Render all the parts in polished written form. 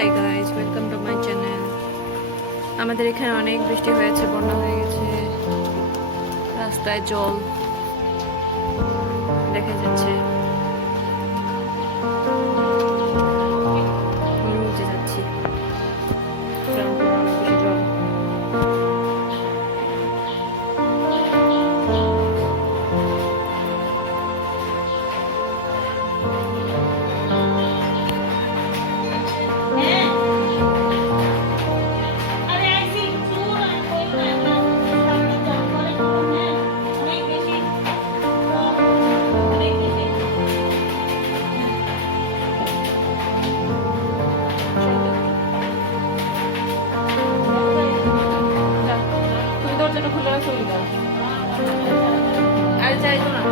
Hi guys, welcome to my channel. আমাদের এখানে অনেক বৃষ্টি হয়েছে, বন্যা হয়ে গেছে, রাস্তায় জল দেখা যাচ্ছে। নিচে যাচ্ছি, গ্রাউন্ড ফ্লোরে অনেক বেশি জল। তুমি দরজাটা খুলে রাখো, আর যাইতো না।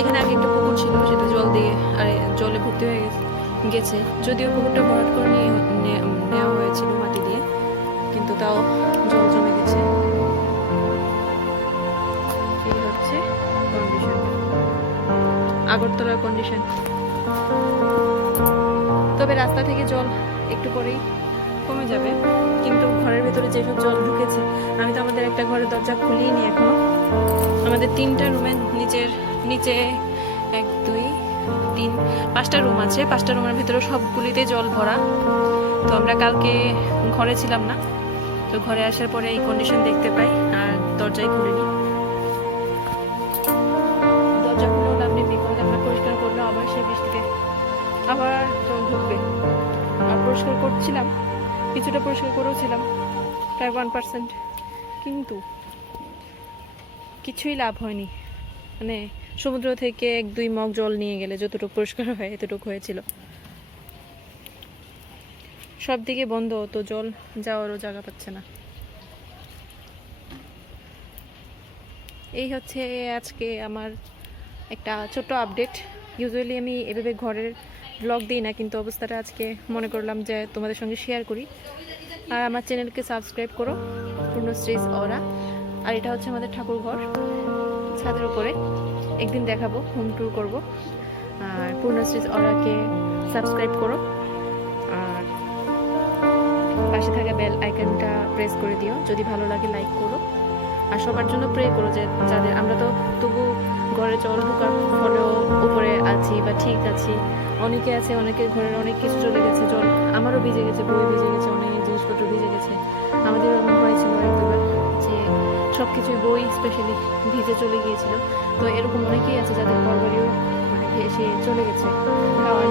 এখানে আগে একটা পুকুর ছিল, সেটা জল দিয়ে জলে ভর্তি হয়ে গেছে। যদিও পুকুরটা ভরাট করে নেওয়া হয়েছিল মাটি দিয়ে, কিন্তু তাও জল জমে গেছে। এই হচ্ছে কন্ডিশন, আগরতলার কন্ডিশন। তবে রাস্তা থেকে জল একটু পরেই কমে যাবে, কিন্তু ঘরের ভেতরে যেসব জল ঢুকেছে, আমি তো আমাদের একটা ঘরের দরজা খুলিনি এখনো। আমাদের 3টা রুমের নিচে 1 2 3 5টা রুম আছে। 5টা রুমের ভিতরে সবগুলিতে জল ভরা। তো আমরা কালকে ঘরে ছিলাম না, তো ঘরে আসার পরে এই কন্ডিশন দেখতে পাই, আর দরজাই খুলিনি। আবার জল ঢুকবে। আর পরিষ্কার করছিলাম, কিছুটা পরিষ্কার করেওছিলাম, প্রায় 1%, কিন্তু কিছুই লাভ হয়নি। মানে সমুদ্র থেকে 1-2 মগ জল নিয়ে গেলে যতটুকু পরিষ্কার হয় এতটুকু হয়েছিল। সব দিকে বন্ধ, তো জল যাওয়ারও জায়গা পাচ্ছে না। এই হচ্ছে আজকে আমার একটা ছোট্ট আপডেট। ইউজুয়ালি আমি এভাবে ঘরের ব্লগ দিই না, কিন্তু অবস্থাটা আজকে মনে করলাম যে তোমাদের সঙ্গে শেয়ার করি। আর আমার চ্যানেলকে সাবস্ক্রাইব করো, পূর্ণশ্রীজ অরা। আর এটা হচ্ছে আমাদের ঠাকুর ঘর, ছাদের উপরে। একদিন দেখাবো, হোম ট্যুর করব। আর পূর্ণশ্রীজ অরাকে সাবস্ক্রাইব করো, আর পাশে থাকা বেল আইকনটা প্রেস করে দিও। যদি ভালো লাগে লাইক করো, আর সবার জন্য প্রে করো যে যাদের, আমরা তো তবু ঘরে জল ঢোকার ফলেও উপরে আছি বা ঠিক আছি, অনেকে আছে অনেকের ঘরের অনেক কিছু চলে গেছে, জল আমারও ভিজে গেছে, বই ভিজে গেছে, অনেক জিনিসপত্র ভিজে গেছে। আমাদের এমন হয়েছিল এক দুবার যে সব কিছুই, বই স্পেশালি ভিজে চলে গিয়েছিল। তো এরকম অনেকেই আছে যাদের ঘরবাড়িও মানে ভেসে চলে গেছে, খাওয়ার